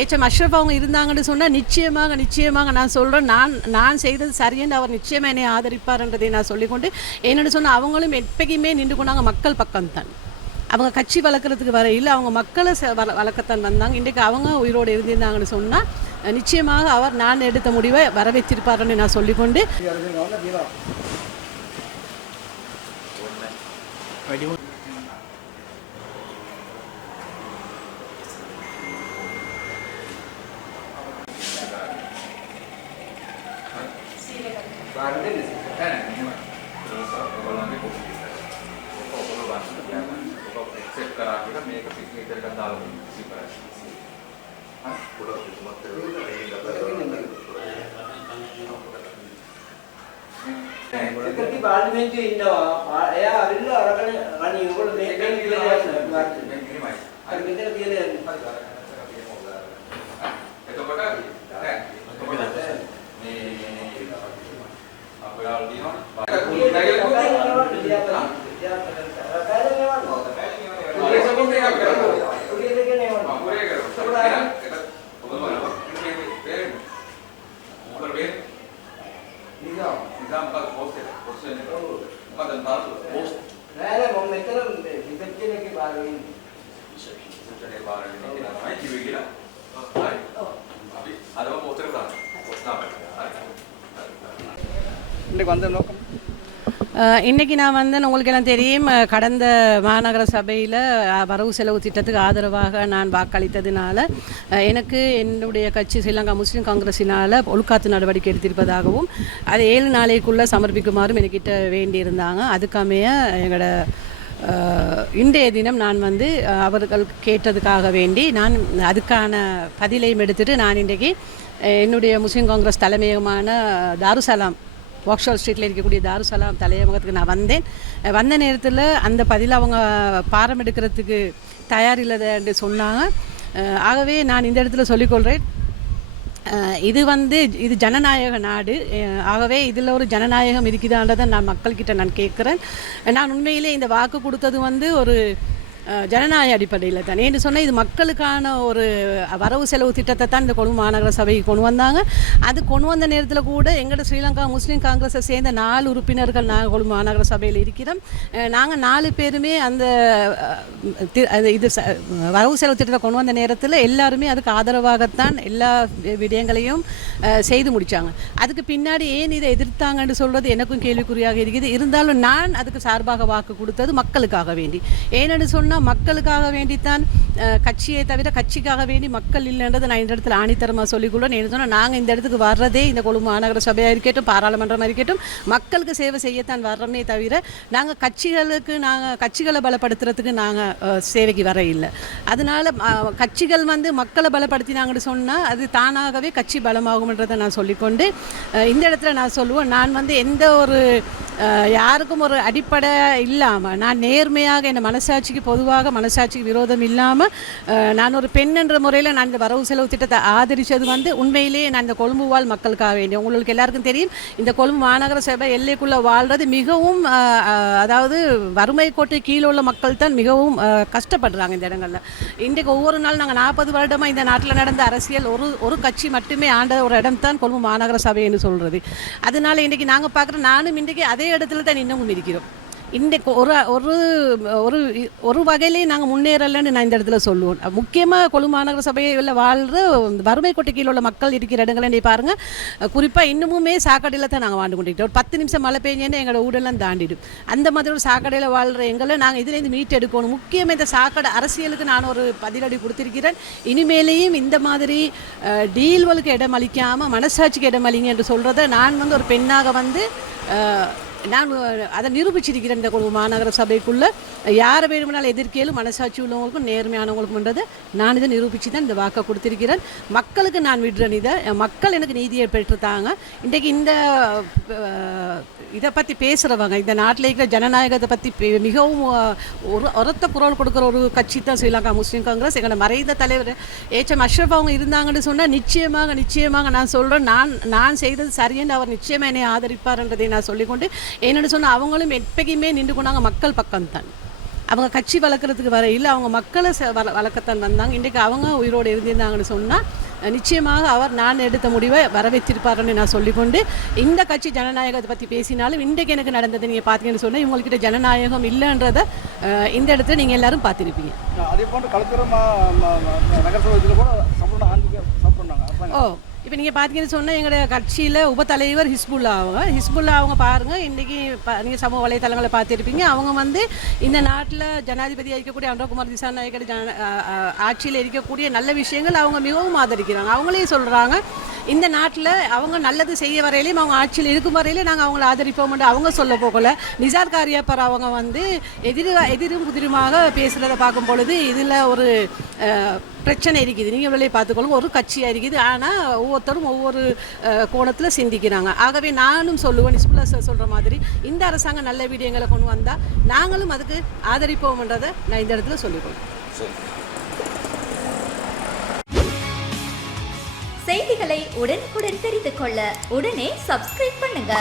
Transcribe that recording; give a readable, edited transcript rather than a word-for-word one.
அஷ்ரஃப் அவங்க இருந்தாங்கன்னு சொன்னால் நிச்சயமாக நான் சொல்கிறேன், நான் செய்தது சரியென்று அவர் நிச்சயமாக என்னை ஆதரிப்பார்ன்றதை நான் சொல்லிக்கொண்டு, என்னென்னு சொன்னால் அவங்களும் எப்பயுமே நின்று கொண்டாங்க மக்கள் பக்கம்தான். அவங்க கட்சி வளர்க்குறதுக்கு வர இல்லை, அவங்க மக்களை வளர்க்கத்தான் வந்தாங்க. இன்றைக்கு அவங்க உயிரோடு இருந்திருந்தாங்கன்னு சொன்னால் நிச்சயமாக அவர் நான் எடுத்த முடிவை வரவேற்றிருப்பார்ன்னு நான் சொல்லிக்கொண்டு පාර්ලිමේන්තුවේ ඉන්නවා. එයා අරිල්ල අරගෙන රණි ඕගොල්ලෝ මේකෙන් කියලා යනවා. අර මෙතන කියලා යන්නේ. එතකොට මේ අපරාල් இன்றைக்கி நான் உங்களுக்கு எல்லாம் தெரியும், கடந்த மாநகர சபையில் வரவு செலவு திட்டத்துக்கு ஆதரவாக நான் வாக்களித்ததுனால எனக்கு என்னுடைய கட்சி ஸ்ரீலங்கா முஸ்லீம் காங்கிரஸினால் ஒழுக்காத்து நடவடிக்கை எடுத்திருப்பதாகவும் அதை 7 நாளைக்குள்ளே சமர்ப்பிக்குமாறும் என்கிட்ட வேண்டியிருந்தாங்க. அதுக்காமைய எங்களோட இன்றைய தினம் நான் அவர்கள் கேட்டதுக்காக வேண்டி நான் அதுக்கான பதிலையும் எடுத்துகிட்டு நான் இன்றைக்கு என்னுடைய முஸ்லீம் காங்கிரஸ் தலைமையகமான தாருசலாம் வாக்ஷால் ஸ்ட்ரீட்டில் இருக்கக்கூடிய தாருசலாம் தலையகத்துக்கு நான் வந்த நேரத்தில் அந்த பதில் அவங்க பாரம் எடுக்கிறதுக்கு தயார் இல்லைன்னு சொன்னாங்க. ஆகவே நான் இந்த இடத்துல சொல்லிக்கொள்கிறேன், இது ஜனநாயக நாடு. ஆகவே இதில் ஒரு ஜனநாயகம் இருக்குதான்றதை நான் மக்கள்கிட்ட நான் கேட்குறேன். நான் உண்மையிலே இந்த வாக்கு கொடுத்தது ஒரு ஜனநாயக அடிப்படையில் தான். ஏன்னு சொன்னால் இது மக்களுக்கான ஒரு வரவு செலவு திட்டத்தை தான் இந்த கொழும்பு மாநகர சபைக்கு கொண்டு வந்தாங்க. அது கொண்டு வந்த நேரத்தில் கூட எங்களோட ஸ்ரீலங்கா முஸ்லீம் காங்கிரஸை சேர்ந்த 4 உறுப்பினர்கள் நாங்கள் கொழும்பு மாநகர சபையில் இருக்கிறோம். நாங்கள் 4 பேருமே அந்த இது வரவு செலவு திட்டத்தை கொண்டு வந்த நேரத்தில் எல்லாருமே அதுக்கு ஆதரவாகத்தான் எல்லா விடயங்களையும் செய்து முடித்தாங்க. அதுக்கு பின்னாடி ஏன் இதை எதிர்த்தாங்கன்னு சொல்கிறது எனக்கும் கேள்விக்குறியாக இருக்குது. இருந்தாலும் நான் அதுக்கு சார்பாக வாக்கு கொடுத்தது மக்களுக்காக வேண்டி. ஏன்னு சொன்னால் மக்களுக்காக வேண்டித்தான், கட்சியை தவிர கட்சிக்காக வேண்டி மக்கள் இல்லைன்றதை நான் இந்த இடத்துல ஆணித்தரமாக சொல்லிக்கொள்ள. என்ன சொன்னால் நாங்கள் இந்த இடத்துக்கு வர்றதே இந்த கொழும்பு மாநகர சபையாக இருக்கட்டும், பாராளுமன்றமாக இருக்கட்டும், மக்களுக்கு சேவை செய்யத்தான் வர்றோமே தவிர நாங்கள் கட்சிகளை பலப்படுத்துறதுக்கு நாங்கள் சேவைக்கு வர இல்லை. அதனால் கட்சிகள் மக்களை பலப்படுத்தினாங்கன்னு சொன்னால் அது தானாகவே கட்சி பலமாகும்ன்றதை நான் சொல்லிக்கொண்டு இந்த இடத்துல நான் சொல்லுவேன், நான் எந்த ஒரு யாருக்கும் ஒரு அடிப்படை இல்லாமல் நான் நேர்மையாக என் மனசாட்சிக்கு பொதுவாக மனசாட்சிக்கு விரோதம் இல்லாமல் நான் ஒரு பெண் என்ற முறையில் நான் இந்த வரவு செலவு திட்டத்தை ஆதரித்தது உண்மையிலேயே நான் இந்த கொழும்பு வாழ் மக்களுக்காக வேண்டி. உங்களுக்கு எல்லாருக்கும் தெரியும், இந்த கொழும்பு மாநகர சபை எல்லைக்குள்ளே வாழ்கிறது மிகவும் அதாவது வறுமை கோட்டை கீழே உள்ள மக்கள் தான் மிகவும் கஷ்டப்படுறாங்க இந்த இடங்களில். இன்றைக்கு ஒவ்வொரு நாள் நாங்கள் 40 வருடமாக இந்த நாட்டில் நடந்த அரசியல் ஒரு கட்சி மட்டுமே ஆண்ட ஒரு இடம் தான் கொழும்பு மாநகர சபை என்று சொல்கிறது. அதனால் இன்றைக்கி நாங்கள் பார்க்குறோம், நானும் இன்றைக்கி அதே இடத்துல தான் இன்னமும் இருக்கிறோம். இன்றைக்கு ஒரு வகையிலேயே நாங்கள் முன்னேறலைன்னு நான் இந்த இடத்துல சொல்லுவோம். முக்கியமாக கொழும்பு மாநகர சபையில் வாழ்கிற வறுமை கோட்டை கீழே உள்ள மக்கள் இருக்கிற இடங்களை பாருங்கள். குறிப்பாக இன்னமுமே சாக்கடையில் தான் நாங்கள் வாழ்ந்து கொண்டிருக்கோம். ஒரு 10 நிமிஷம் மழை பெஞ்சேன்னு எங்களோட ஊடெல்லாம் தாண்டிடும். அந்த மாதிரி ஒரு சாக்கடையில் வாழ்கிற எங்களை நாங்கள் இதுலேருந்து மீட் எடுக்கணும். முக்கியமாக இந்த சாக்கடை அரசியலுக்கு நான் ஒரு பதிலடி கொடுத்திருக்கிறேன். இனிமேலேயும் இந்த மாதிரி டீல்களுக்கு இடம் அளிக்காமல் மனசாட்சிக்கு இடம் அளிங்க என்று சொல்கிறத நான் ஒரு பெண்ணாக நான் அதை நிரூபிச்சிருக்கிறேன். இந்த கொழும்பு மாநகர சபைக்குள்ளே யாரை வேணும்னாலும் எதிர்க்கேலும் மனசாட்சி உள்ளவங்களுக்கும் நேர்மையானவங்களுக்கும் நான் இதை நிரூபித்து தான் இந்த வாக்கை கொடுத்திருக்கிறேன். மக்களுக்கு நான் விடுறேன். மக்கள் எனக்கு நீதியை பெற்றுத்தாங்க. இன்றைக்கு இதை பற்றி பேசுகிறவங்க, இந்த நாட்டில் இருக்கிற ஜனநாயகத்தை பற்றி மிகவும் உரத்த குரல் கொடுக்குற ஒரு கட்சி தான் ஸ்ரீலங்கா முஸ்லீம் காங்கிரஸ். எங்களோட மறைந்த தலைவர் அஷ்ரஃப் அவங்க இருந்தாங்கன்னு சொன்னால் நிச்சயமாக நான் சொல்கிறேன், நான் செய்தது சரியென்று அவர் நிச்சயமாக என்னை ஆதரிப்பார்ன்றதை நான் சொல்லிக்கொண்டு, என்னென்னு சொன்னால் அவங்களும் எப்பயுமே நின்று கொண்டாங்க மக்கள் பக்கம்தான். அவங்க கட்சி வளர்க்குறதுக்கு வரையில் அவங்க மக்களை வளர்க்கத்தான் வந்தாங்க. இன்றைக்கு அவங்க உயிரோடு இருந்திருந்தாங்கன்னு சொன்னால் நிச்சயமாக அவர் நான் எடுத்த முடிவை வரவேற்றிருப்பாருன்னு நான் சொல்லிக்கொண்டு, இந்த கட்சி ஜனநாயகத்தை பற்றி பேசினாலும் இன்றைக்கு எனக்கு நடந்தது நீங்கள் பார்த்தீங்கன்னு சொன்னால் இவங்கக்கிட்ட ஜனநாயகம் இல்லைன்றதை இந்த இடத்துல நீங்கள் எல்லாரும் பார்த்துருப்பீங்க. அதே போன்று கலத்துறை நகரசபை இதில் கூட சப்போர்ட் பண்ணாங்க. ஓ, இப்போ நீங்கள் பார்த்தீங்கன்னு சொன்னால் எங்களோட கட்சியில் உபத்தலைவர் ஹிஸ்புல்லா அவங்க பாருங்கள், இன்றைக்கி நீங்கள் சமூக வலைத்தளங்களை பார்த்துருப்பீங்க. அவங்க வந்து இந்த நாட்டில் ஜனாதிபதியாக இருக்கக்கூடிய அனுரகுமார் திசாநாயக்கோட ஆட்சியில் இருக்கக்கூடிய நல்ல விஷயங்கள் அவங்க மிகவும் ஆதரிக்கிறாங்க. அவங்களே சொல்கிறாங்க இந்த நாட்டில் அவங்க நல்லது செய்ய வரையிலையும் அவங்க ஆட்சியில் இருக்கும் வரையிலையும் நாங்கள் அவங்கள ஆதரிப்போம்னு அவங்க சொல்ல போகல. நிசார் காரியப்பர் அவங்க வந்து எதிரும் புதிருமாக பேசுகிறத பார்க்கும் பொழுது இதில் ஒரு பிரச்சனை இருக்குது. நீங்கள் உள்ளே பார்த்துக்கொள்ளுங்க, ஒரு கட்சியாக இருக்குது, ஆனால் ஒவ்வொருத்தரும் ஒவ்வொரு கோணத்தில் சிந்திக்கிறாங்க. ஆகவே நானும் சொல்லுவேன், இஸ்புல்லா சொல்கிற மாதிரி இந்த அரசாங்கம் நல்ல விடயங்களை கொண்டு வந்தால் நாங்களும் அதுக்கு ஆதரிப்போம்ன்றதை நான் இந்த இடத்துல சொல்லிக்கொள்வேன். செய்திகளை உடனுக்குடன் தெரிந்து கொள்ள உடனே சப்ஸ்கிரைப் பண்ணுங்க.